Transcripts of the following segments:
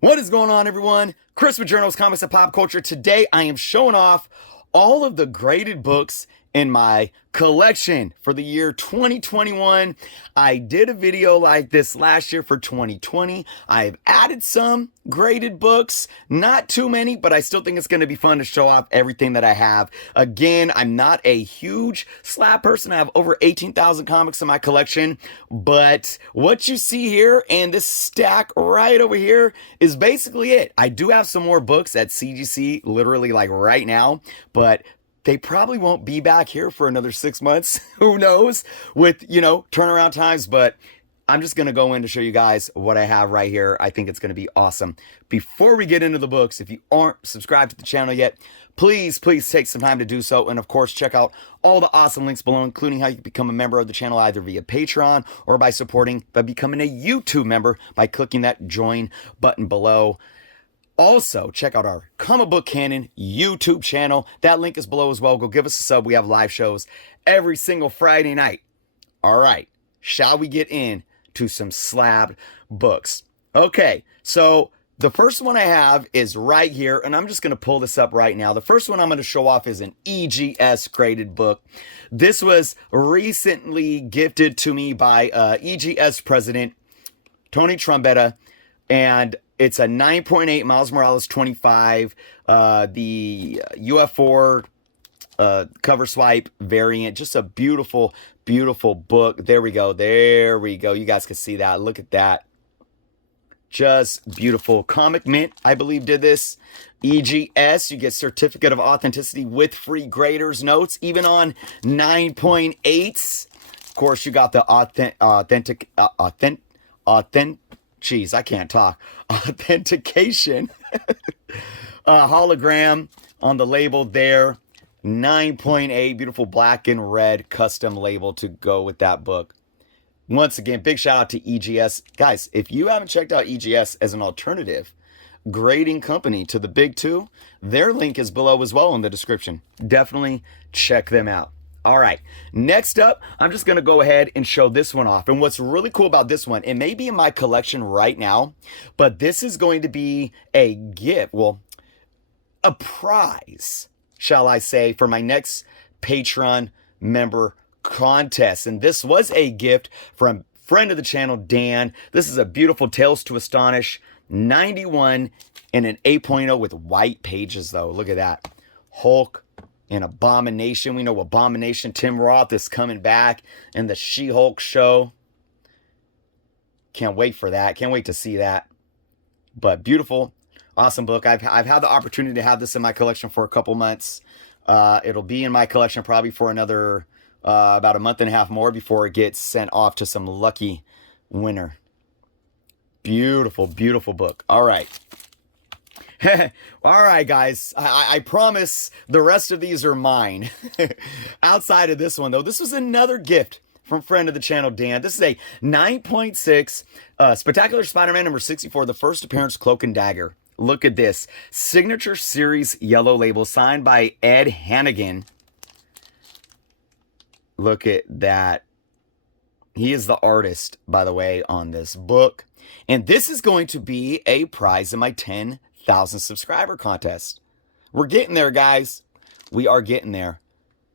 What is going on, everyone? Chris with Journals, Comics, and Pop Culture. Today, I am showing off all of the graded books in my collection for the year 2021. I did a video like this last year for 2020. I've added some graded books, not too many, but I still think it's going to be fun to show off everything that I have. Again, I'm not a huge slab person. I have over 18,000 comics in my collection, but what you see here and this stack right over here is basically it. I do have some more books at CGC, literally like right now, but they probably won't be back here for another 6 months. Who knows with, turnaround times, but I'm just going to go in to show you guys what I have right here. I think it's going to be awesome. Before we get into the books, if you aren't subscribed to the channel yet, please take some time to do so. And of course, check out all the awesome links below, including how you can become a member of the channel either via Patreon or by becoming a YouTube member by clicking that join button below. Also, check out our Comic Book Canon YouTube channel. That link is below as well. Go give us a sub. We have live shows every single Friday night. All right, shall we get into some slabbed books? Okay, so the first one I have is right here, and I'm just going to pull this up right now. The first one I'm going to show off is an EGS graded book. This was recently gifted to me by EGS president Tony Trombetta, and it's a 9.8 Miles Morales 25, the UF4 cover swipe variant. Just a beautiful, beautiful book. There we go. There we go. You guys can see that. Look at that. Just beautiful. Comic Mint, I believe, did this. EGS, you get certificate of authenticity with free graders notes, even on 9.8s. Of course, you got the Jeez, I can't talk. Authentication. Hologram on the label there. 9.8. Beautiful black and red custom label to go with that book. Once again, big shout out to EGS. Guys, if you haven't checked out EGS as an alternative grading company to the big two, their link is below as well in the description. Definitely check them out. All right, next up, I'm just going to go ahead and show this one off. And what's really cool about this one, it may be in my collection right now, but this is going to be a gift, well, a prize, shall I say, for my next Patreon member contest. And this was a gift from friend of the channel, Dan. This is a beautiful Tales to Astonish 91 and an 8.0 with white pages, though. Look at that. Hulk and Abomination. We know Abomination, Tim Roth, is coming back in the She-Hulk show. Can't wait for that. Can't wait to see that. But beautiful, awesome book. I've had the opportunity to have this in my collection for a couple months. It'll be in my collection probably for another about a month and a half more before it gets sent off to some lucky winner. Beautiful, beautiful book. All right. All right, guys, I promise the rest of these are mine. Outside of this one, though, this was another gift from friend of the channel, Dan. This is a 9.6 Spectacular Spider-Man number 64, the first appearance, Cloak and Dagger. Look at this. Signature Series yellow label signed by Ed Hannigan. Look at that. He is the artist, by the way, on this book. And this is going to be a prize in my 10,000 subscriber contest. We're getting there, guys. We are getting there.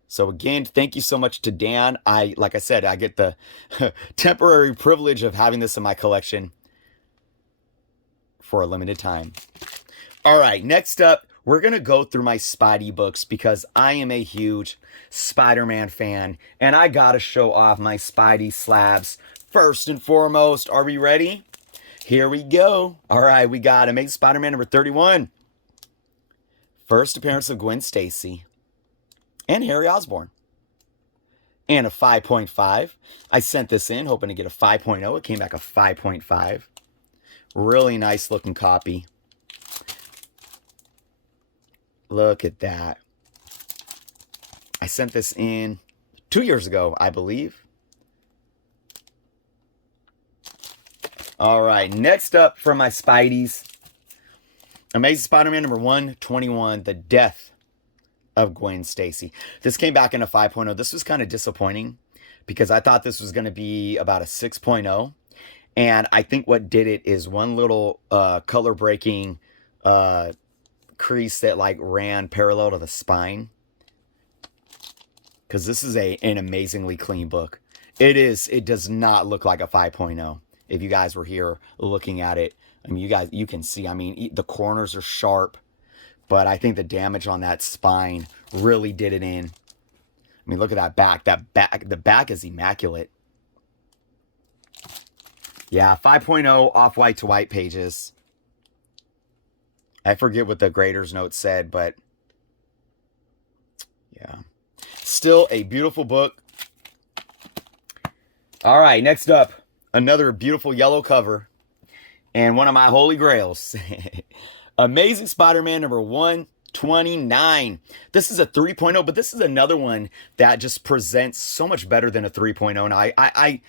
So again, thank you so much to Dan. Like I said, I get the temporary privilege of having this in my collection for a limited time. All right, next up, we're going to go through my Spidey books because I am a huge Spider-Man fan and I got to show off my Spidey slabs. First and foremost, are we ready? Here we go. All right, we got Amazing Spider-Man number 31. First appearance of Gwen Stacy and Harry Osborn. And a 5.5. I sent this in hoping to get a 5.0. It came back a 5.5. Really nice looking copy. Look at that. I sent this in 2 years ago, I believe. All right, next up for my Spideys, Amazing Spider-Man number 121, The Death of Gwen Stacy. This came back in a 5.0. This was kind of disappointing because I thought this was going to be about a 6.0. And I think what did it is one little color breaking crease that like ran parallel to the spine. Because this is an amazingly clean book. It is. It does not look like a 5.0. If you guys were here looking at it, I mean, you can see, I mean, the corners are sharp, but I think the damage on that spine really did it in. I mean, look at that back. The back is immaculate. Yeah, 5.0 off-white to white pages. I forget what the grader's note said, but yeah. Still a beautiful book. All right, next up, another beautiful yellow cover. And one of my holy grails. Amazing Spider-Man number 129. This is a 3.0, but this is another one that just presents so much better than a 3.0. Now, I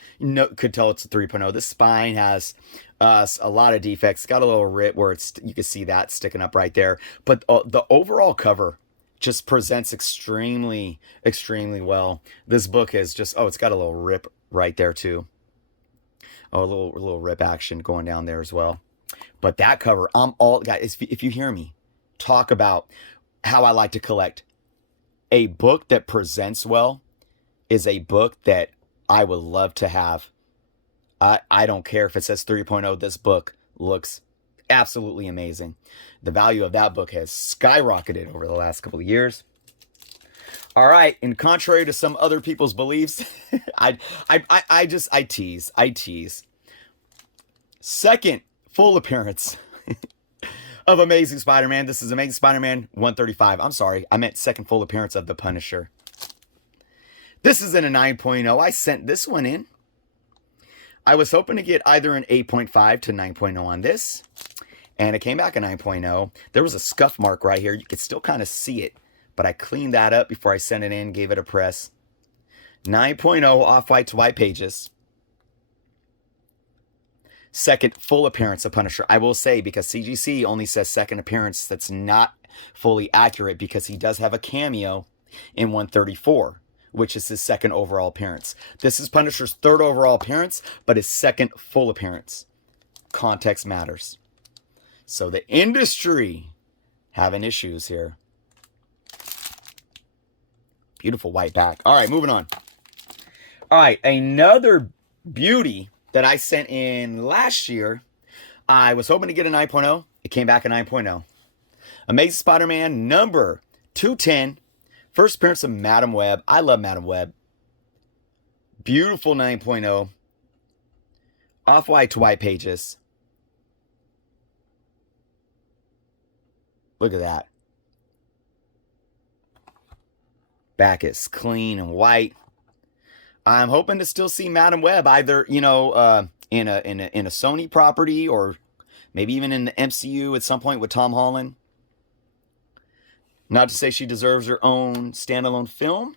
could tell it's a 3.0. This spine has a lot of defects. It's got a little rip where you can see that sticking up right there. But the overall cover just presents extremely, extremely well. This book is just, it's got a little rip right there too. Oh, a little rip action going down there as well. But that cover, guys, if you hear me talk about how I like to collect, a book that presents well is a book that I would love to have. I don't care if it says 3.0, this book looks absolutely amazing. The value of that book has skyrocketed over the last couple of years. All right, and contrary to some other people's beliefs, I tease. Second full appearance of Amazing Spider-Man. This is Amazing Spider-Man 135. I'm sorry, I meant second full appearance of the Punisher. This is in a 9.0. I sent this one in. I was hoping to get either an 8.5 to 9.0 on this, and it came back a 9.0. There was a scuff mark right here. You could still kind of see it, but I cleaned that up before I sent it in, gave it a press. 9.0 off-white to white pages. Second full appearance of Punisher. I will say, because CGC only says second appearance, that's not fully accurate, because he does have a cameo in 134, which is his second overall appearance. This is Punisher's third overall appearance, but his second full appearance. Context matters. So the industry having issues here. Beautiful white back. All right, moving on. All right, another beauty that I sent in last year. I was hoping to get a 9.0. It came back a 9.0. Amazing Spider-Man number 210. First appearance of Madam Web. I love Madam Web. Beautiful 9.0. Off-white to white pages. Look at that. Back is clean and white. I'm hoping to still see Madam Web either, in a Sony property, or maybe even in the MCU at some point with Tom Holland. Not to say she deserves her own standalone film,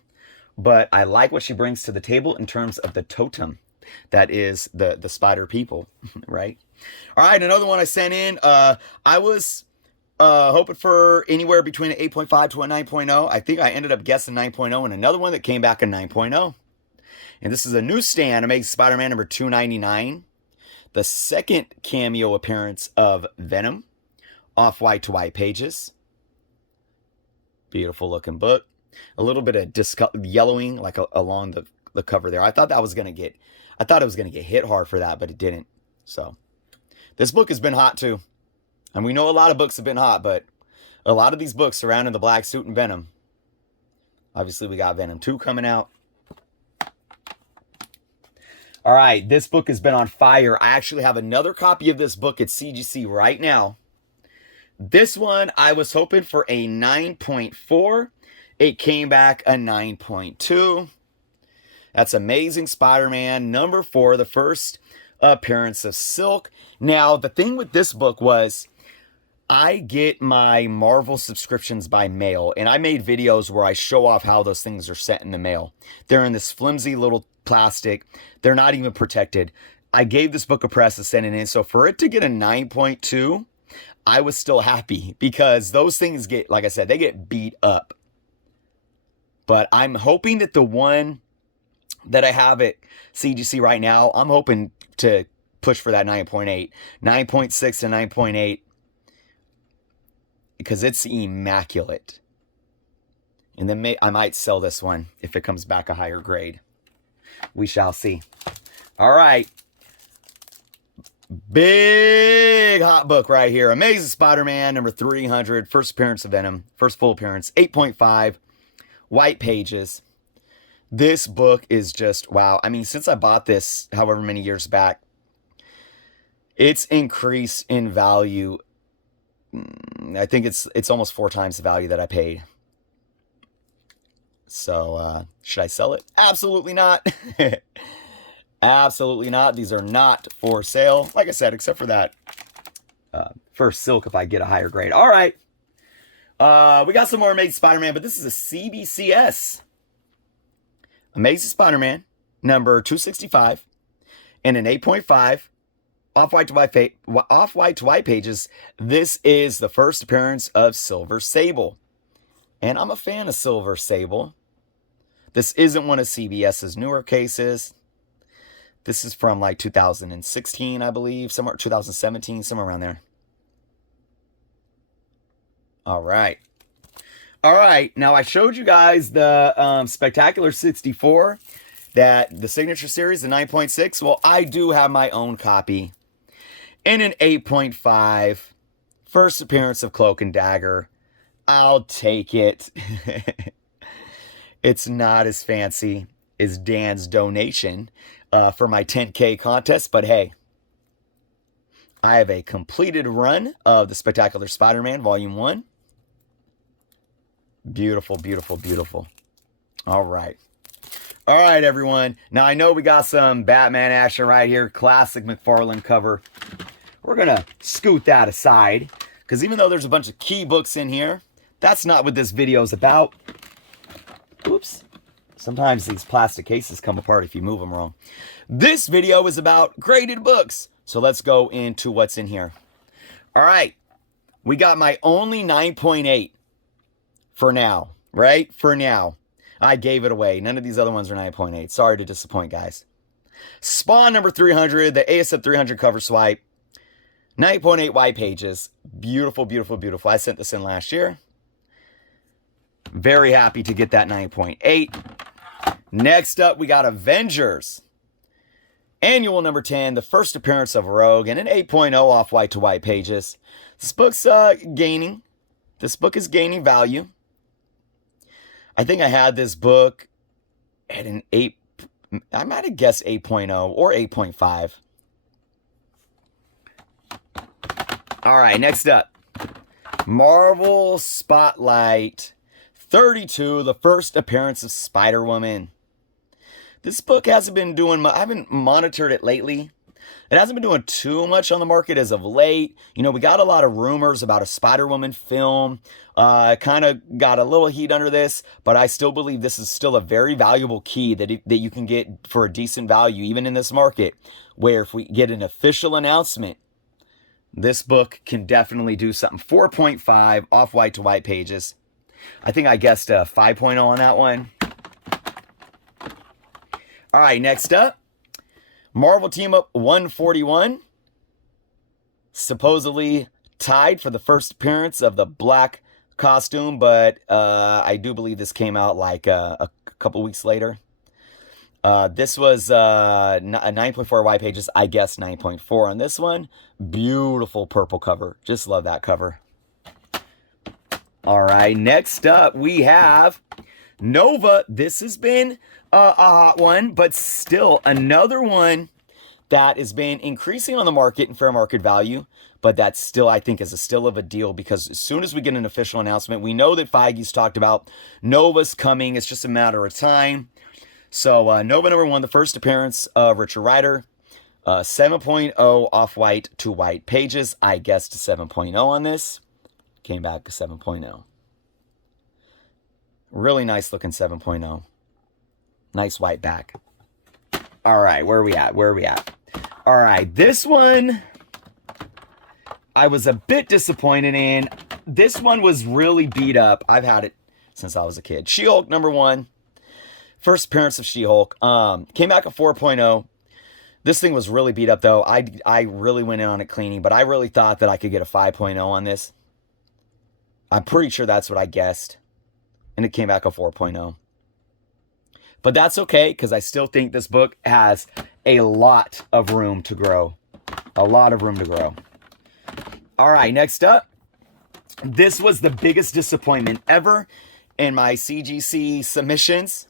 but I like what she brings to the table in terms of the totem that is the spider people, right? All right, another one I sent in. I was hoping for anywhere between an 8.5 to a 9.0. I think I ended up guessing 9.0, and another one that came back a 9.0. And this is a newsstand, Amazing Spider-Man number 299. The second cameo appearance of Venom. Off-white to white pages. Beautiful looking book. A little bit of yellowing like along the cover there. I thought it was going to get hit hard for that, but it didn't. So this book has been hot too. And we know a lot of books have been hot, but a lot of these books surrounding the black suit and Venom. Obviously, we got Venom 2 coming out. All right, this book has been on fire. I actually have another copy of this book at CGC right now. This one, I was hoping for a 9.4. It came back a 9.2. That's Amazing Spider-Man number 4, the first appearance of Silk. Now, the thing with this book was, I get my Marvel subscriptions by mail, and I made videos where I show off how those things are sent in the mail. They're in this flimsy little plastic. They're not even protected. I gave this book a press and sent it in. So for it to get a 9.2, I was still happy, because those things get, like I said, they get beat up. But I'm hoping that the one that I have at CGC right now, I'm hoping to push for that 9.8. 9.6 to 9.8. Because it's immaculate. And then I might sell this one if it comes back a higher grade. We shall see. All right. Big hot book right here. Amazing Spider-Man, number 300. First appearance of Venom. First full appearance. 8.5. White pages. This book is just, wow. I mean, since I bought this however many years back, it's increased in value. I think it's almost 4 times the value that I paid. So, should I sell it? Absolutely not. Absolutely not. These are not for sale. Like I said, except for that first silk if I get a higher grade. All right. We got some more Amazing Spider-Man, but this is a CBCS. Amazing Spider-Man, number 265, and an 8.5, off-white to white pages. This is the first appearance of Silver Sable. And I'm a fan of Silver Sable. This isn't one of CBS's newer cases. This is from like 2016, I believe. 2017, somewhere around there. All right. All right. Now, I showed you guys the Spectacular 64, the Signature Series, the 9.6. Well, I do have my own copy in an 8.5. First appearance of Cloak and Dagger. I'll take it. It's not as fancy as Dan's donation for my 10K contest, but hey, I have a completed run of the Spectacular Spider-Man Volume 1. Beautiful, beautiful, beautiful. All right. All right, everyone. Now, I know we got some Batman action right here. Classic McFarlane cover. We're going to scoot that aside, because even though there's a bunch of key books in here, that's not what this video is about. Oops. Sometimes these plastic cases come apart if you move them wrong. This video is about graded books. So let's go into what's in here. All right. We got my only 9.8 for now, right? For now. I gave it away. None of these other ones are 9.8. Sorry to disappoint, guys. Spawn number 300, the ASF 300 cover swipe. 9.8 white pages. Beautiful, beautiful, beautiful. I sent this in last year. Very happy to get that 9.8. Next up, we got Avengers Annual number 10, the first appearance of Rogue, and an 8.0 off white to white pages. This book's gaining. This book is gaining value. I think I had this book at an 8. I might have guessed 8.0 or 8.5. All right, next up, Marvel Spotlight 32, the first appearance of Spider-Woman. This book hasn't been doing much. I haven't monitored it lately. It hasn't been doing too much on the market as of late. You know, we got a lot of rumors about a Spider-Woman film. Kind of got a little heat under this, but I still believe this is still a very valuable key that you can get for a decent value, even in this market, where if we get an official announcement, this book can definitely do something. 4.5 off white to white pages. I think I guessed a 5.0 on that one. All right, next up, Marvel Team Up 141. Supposedly tied for the first appearance of the black costume, but I do believe this came out like a couple weeks later. This was a 9.4 white pages. I guess 9.4 on this one. Beautiful purple cover. Just love that cover. All right, next up we have Nova. This has been a hot one, but still another one that has been increasing on the market in fair market value, but that still, I think, is still of a deal, because as soon as we get an official announcement, we know that Feige's talked about Nova's coming. It's just a matter of time. So Nova number 1, the first appearance of Richard Rider, 7.0 off white to white pages. I guessed 7.0 on this. Came back to 7.0. Really nice looking 7.0. Nice white back. All right, where are we at? Where are we at? All right, this one I was a bit disappointed in. This one was really beat up. I've had it since I was a kid. She-Hulk number 1. First appearance of She-Hulk. Came back at 4.0. This thing was really beat up though. I really went in on it cleaning, but I really thought that I could get a 5.0 on this. I'm pretty sure that's what I guessed. And it came back a 4.0. But that's okay, because I still think this book has a lot of room to grow. A lot of room to grow. All right, next up. This was the biggest disappointment ever in my CGC submissions.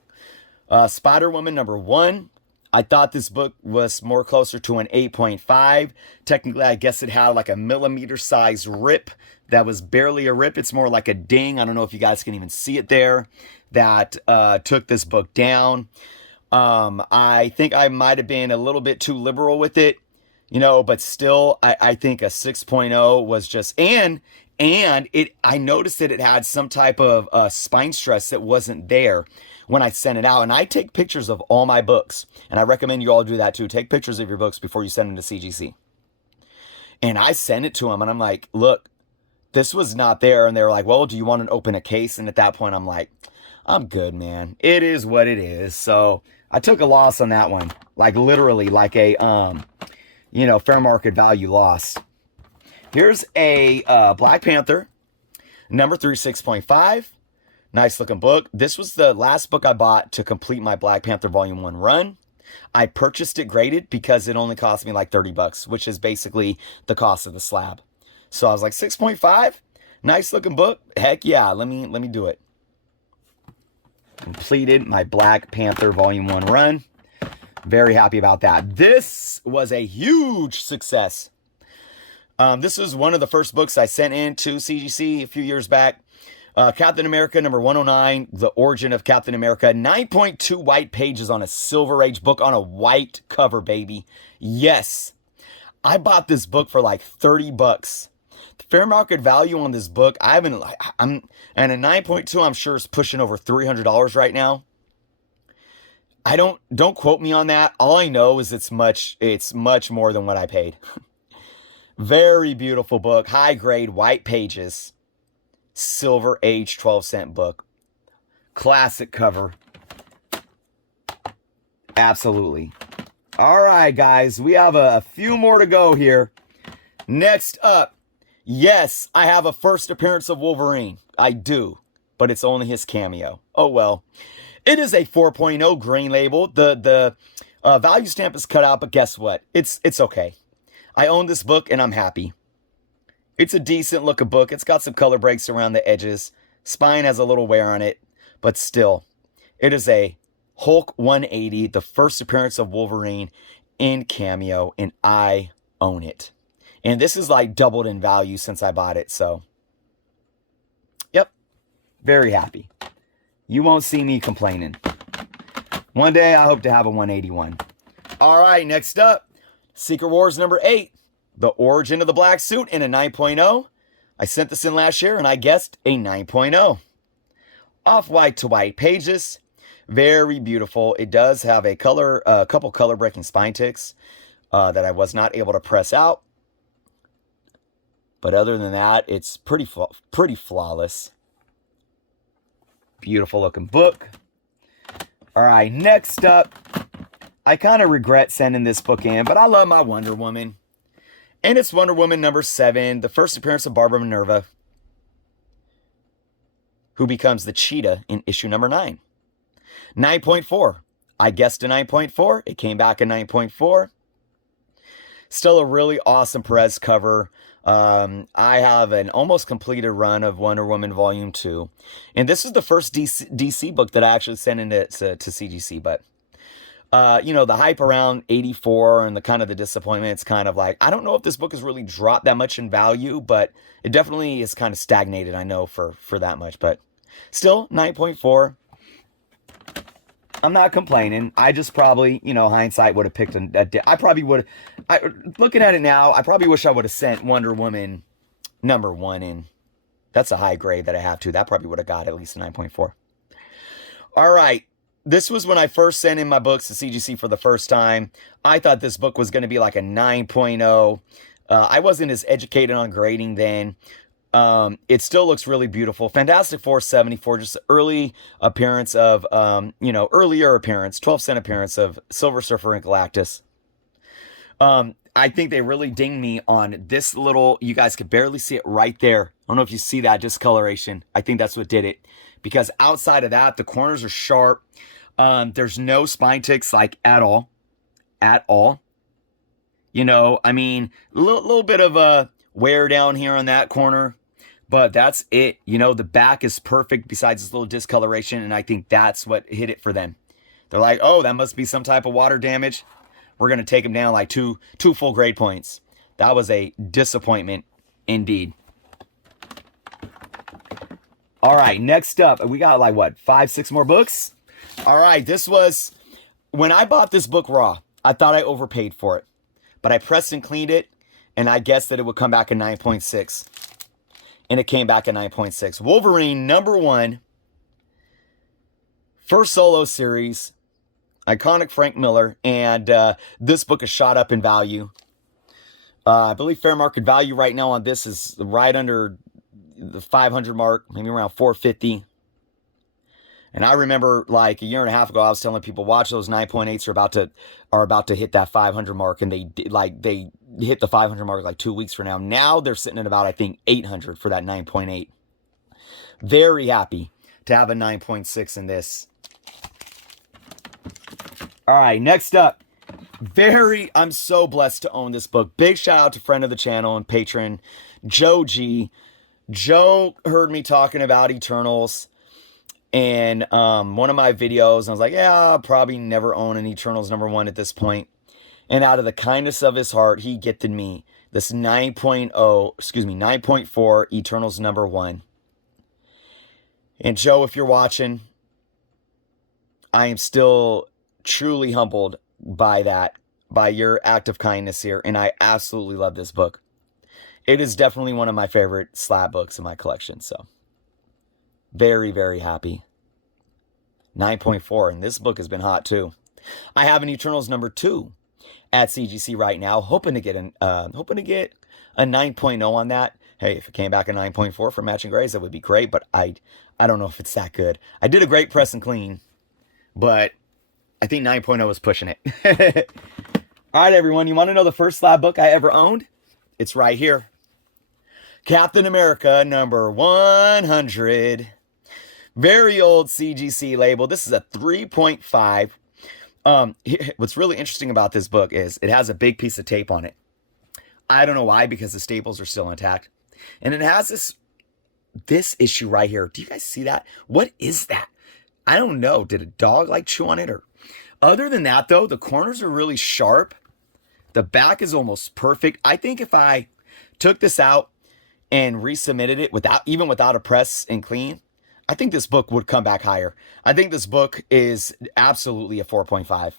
Spider-Woman #1. I thought this book was more closer to an 8.5. Technically, I guess it had like a millimeter size rip that was barely a rip. It's more like a ding. I don't know if you guys can even see it there. That took this book down. I think I might have been a little bit too liberal with it, you know, but still, I think a 6.0 was just, and I noticed that it had some type of spine stress that wasn't there when I sent it out. And I take pictures of all my books, and I recommend you all do that too. Take pictures of your books before you send them to CGC. And I sent it to them, and I'm like, look, this was not there. And they were like, well, do you want to open a case? And at that point, I'm like, I'm good, man. It is what it is. So I took a loss on that one. Like literally like a, you know, fair market value loss. Here's a Black Panther, #3, 6.5. Nice looking book. This was the last book I bought to complete my Black Panther Volume 1 run. I purchased it graded because it only cost me like $30, which is basically the cost of the slab. So I was like, 6.5? Nice looking book. Heck yeah, let me do it. Completed my Black Panther Volume 1 run. Very happy about that. This was a huge success. This was one of the first books I sent in to CGC a few years back. Captain America #109, The Origin of Captain America. 9.2 white pages on a Silver Age book on a white cover, baby. Yes. I bought this book for like $30. The fair market value on this book, and a 9.2, I'm sure is pushing over $300 right now. Don't quote me on that. All I know is it's much more than what I paid. Very beautiful book, high grade, white pages, Silver Age 12-cent book. Classic cover. Absolutely. All right, guys, we have a few more to go here. Next up, yes, I have a first appearance of Wolverine. I do, but it's only his cameo. Oh, well. It is a 4.0 green label. The value stamp is cut out, but guess what? It's okay. I own this book, and I'm happy. It's a decent looking book. It's got some color breaks around the edges. Spine has a little wear on it, but still, it is a Hulk 180, the first appearance of Wolverine in cameo, and I own it. And this is like doubled in value since I bought it, so yep, very happy. You won't see me complaining. One day I hope to have a 181. All right, next up, Secret Wars #8, The Origin of the Black Suit in a 9.0. I sent this in last year and I guessed a 9.0. Off-white to white pages. Very beautiful. It does have a couple color breaking spine ticks that I was not able to press out. But other than that, it's pretty flawless. Beautiful looking book. All right, next up, I kind of regret sending this book in, but I love my Wonder Woman. And it's Wonder Woman #7, the first appearance of Barbara Minerva, who becomes the Cheetah in issue #9. 9.4. I guessed a 9.4. It came back a 9.4. Still a really awesome Perez cover. I have an almost completed run of Wonder Woman Volume 2. And this is the first DC book that I actually sent into to CGC. But, you know, the hype around 84 and the kind of the disappointment, it's kind of like, I don't know if this book has really dropped that much in value, but it definitely is kind of stagnated, I know, for that much. But still, 9.4. I'm not complaining. I just probably, you know, hindsight would have picked I probably would have, looking at it now, I probably wish I would have sent Wonder Woman #1 in. That's a high grade that I have to. That probably would have got at least a 9.4. All right. This was when I first sent in my books to CGC for the first time. I thought this book was going to be like a 9.0. I wasn't as educated on grading then. It still looks really beautiful. Fantastic Four 74, just early appearance of, you know, earlier appearance, 12-cent appearance of Silver Surfer and Galactus. I think they really dinged me on this little, you guys could barely see it right there. I don't know if you see that discoloration. I think that's what did it. Because outside of that, the corners are sharp. There's no spine ticks like at all. At all. You know, I mean, a little bit of a wear down here on that corner. But that's it. You know, the back is perfect besides this little discoloration. And I think that's what hit it for them. They're like, oh, that must be some type of water damage. We're going to take them down like two full grade points. That was a disappointment indeed. All right, next up, we got like what, 5-6 more books? All right, this was, when I bought this book raw, I thought I overpaid for it. But I pressed and cleaned it, and I guessed that it would come back at 9.6. And it came back at 9.6. Wolverine, #1. First solo series. Iconic Frank Miller. And this book is shot up in value. I believe fair market value right now on this is right under the 500 mark. Maybe around 450. And I remember like a year and a half ago, I was telling people, watch those 9.8s are about to hit that 500 mark. And they hit the 500 mark like 2 weeks from now. Now they're sitting at about, I think, 800 for that 9.8. Very happy to have a 9.6 in this. All right, next up. I'm so blessed to own this book. Big shout out to friend of the channel and patron, Joe G. Joe heard me talking about Eternals in one of my videos. I was like, yeah, I'll probably never own an Eternals #1 at this point. And out of the kindness of his heart, he gifted me this 9.4 Eternals #1. And Joe, if you're watching, I am still truly humbled by that, by your act of kindness here. And I absolutely love this book. It is definitely one of my favorite slab books in my collection. So very, very happy. 9.4. And this book has been hot too. I have an Eternals #2 at CGC right now. Hoping to get a 9.0 on that. Hey, if it came back a 9.4 for Matching Grays, that would be great. But I don't know if it's that good. I did a great press and clean, but I think 9.0 is pushing it. All right, everyone. You want to know the first slab book I ever owned? It's right here. Captain America #100. Very old CGC label. This is a 3.5. What's really interesting about this book is it has a big piece of tape on it. I don't know why, because the staples are still intact. And it has this issue right here. Do you guys see that? What is that? I don't know. Did a dog like chew on it? Or other than that, though, the corners are really sharp. The back is almost perfect. I think if I took this out and resubmitted it without a press and clean, I think this book would come back higher. I think this book is absolutely a 4.5.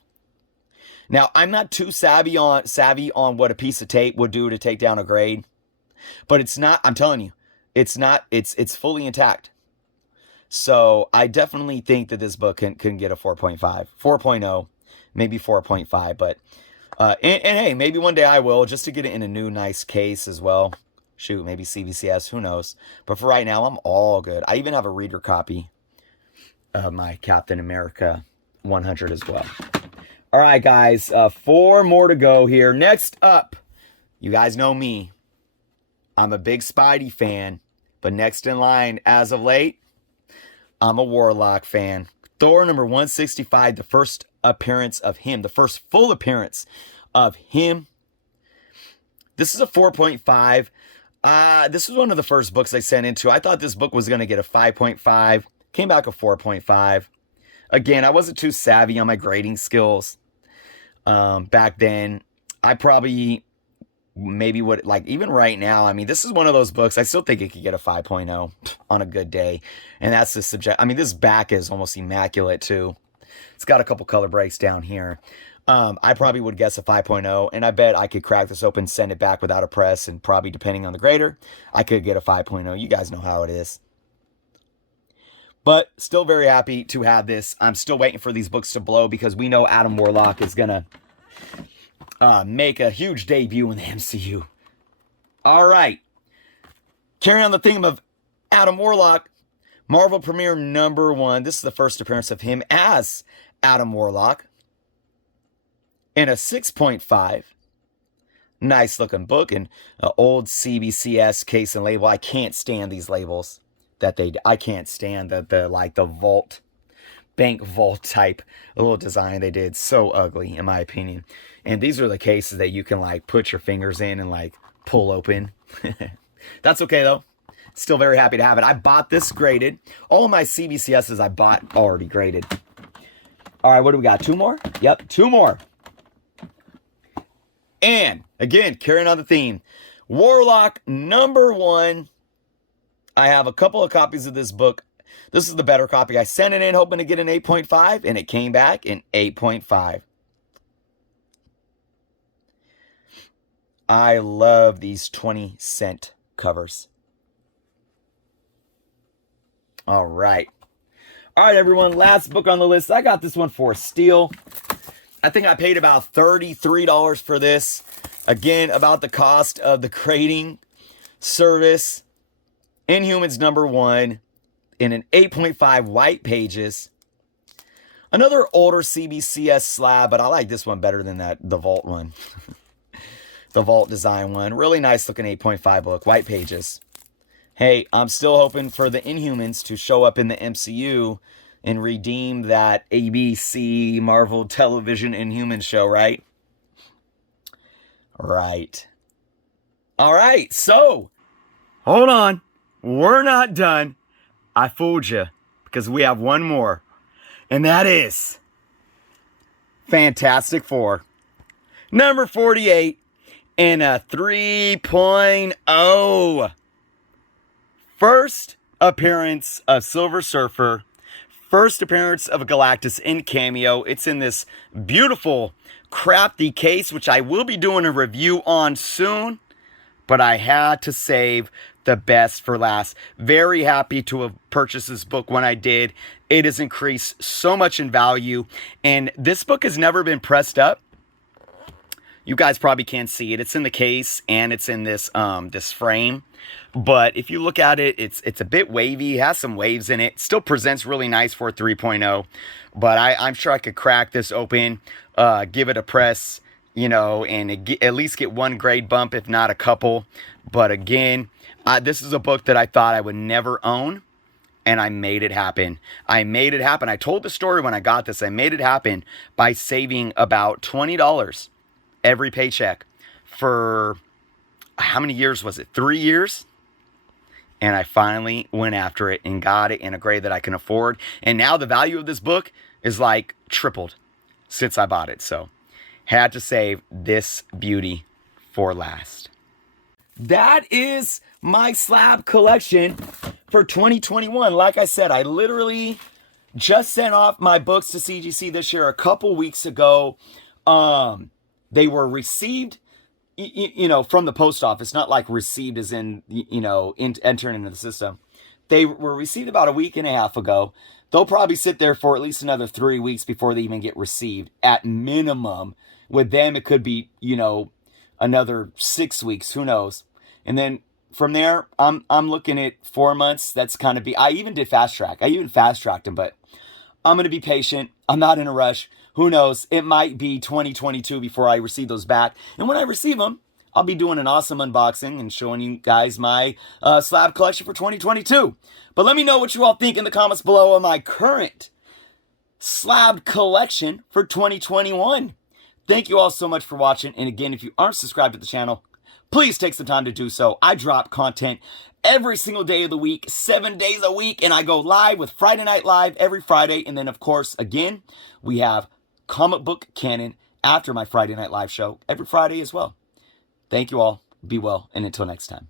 Now, I'm not too savvy on what a piece of tape would do to take down a grade, but it's not, I'm telling you, it's fully intact. So I definitely think that this book can get a 4.5, 4.0, maybe 4.5, but and hey, maybe one day I will, just to get it in a new nice case as well. Shoot, maybe CVCS, who knows? But for right now, I'm all good. I even have a reader copy of my Captain America 100 as well. All right, guys, 4 more to go here. Next up, you guys know me. I'm a big Spidey fan, but next in line as of late, I'm a Warlock fan. Thor #165, the first appearance of him, the first full appearance of him. This is a 4.5. This was one of the first books I sent into. I thought this book was going to get a 5.5. Came back a 4.5. Again, I wasn't too savvy on my grading skills back then. I probably maybe would, like, even right now, I mean, this is one of those books, I still think it could get a 5.0 on a good day. And that's the subject. I mean, this back is almost immaculate too. It's got a couple color breaks down here. I probably would guess a 5.0, and I bet I could crack this open, send it back without a press, and probably, depending on the grader, I could get a 5.0. You guys know how it is. But still very happy to have this. I'm still waiting for these books to blow, because we know Adam Warlock is going to make a huge debut in the MCU. All right. Carry on the theme of Adam Warlock. Marvel Premiere #1. This is the first appearance of him as Adam Warlock. In a 6.5. Nice looking book, and old CBCS case and label. I can't stand these labels I can't stand the vault, bank vault type little design they did. So ugly, in my opinion. And these are the cases that you can like put your fingers in and like pull open. That's okay though. Still very happy to have it. I bought this graded. All of my CBCSs I bought already graded. All right, what do we got? 2 more? Yep, 2 more. And again, carrying on the theme, Warlock #1. I have a couple of copies of this book. This is the better copy. I sent it in hoping to get an 8.5, and it came back an 8.5. I love these 20-cent covers. All right. All right, everyone. Last book on the list. I got this one for a steal. I think I paid about $33 for this. Again, about the cost of the grading service. Inhumans #1 in an 8.5 white pages. Another older CBCS slab, but I like this one better than the Vault one. The Vault design one. Really nice looking 8.5 book, white pages. Hey, I'm still hoping for the Inhumans to show up in the MCU and redeem that ABC Marvel Television Inhumans show, right? Right. All right, so, hold on. We're not done. I fooled you because we have one more. And that is Fantastic Four. Number 48 in a 3.0. First appearance of Silver Surfer. First appearance of Galactus in cameo. It's in this beautiful, crafty case, which I will be doing a review on soon. But I had to save the best for last. Very happy to have purchased this book when I did. It has increased so much in value. And this book has never been pressed up. You guys probably can't see it. It's in the case and it's in this this frame. But if you look at it, it's a bit wavy. It has some waves in it. Still presents really nice for a 3.0. But I'm sure I could crack this open, give it a press, you know, and at least get one grade bump, if not a couple. But again, this is a book that I thought I would never own. And I made it happen. I made it happen. I told the story when I got this. I made it happen by saving about $20 every paycheck for, how many years was it? 3 years? And I finally went after it and got it in a grade that I can afford. And now the value of this book is like tripled since I bought it. So had to save this beauty for last. That is my slab collection for 2021. Like I said, I literally just sent off my books to CGC this year a couple weeks ago. They were received, you know, from the post office, not like received as in, you know, entering into the system. They were received about a week and a half ago. They'll probably sit there for at least another 3 weeks before they even get received at minimum. With them, it could be, you know, another 6 weeks, who knows. And then from there, I'm looking at 4 months. That's kind of I even did fast track. I even fast tracked them, but I'm going to be patient. I'm not in a rush. Who knows? It might be 2022 before I receive those back. And when I receive them, I'll be doing an awesome unboxing and showing you guys my slab collection for 2022. But let me know what you all think in the comments below on my current slab collection for 2021. Thank you all so much for watching. And again, if you aren't subscribed to the channel, please take some time to do so. I drop content every single day of the week, 7 days a week, and I go live with Friday Night Live every Friday. And then, of course, again, we have comic book canon after my Friday Night Live show every Friday as well. Thank you all. Be well, and until next time.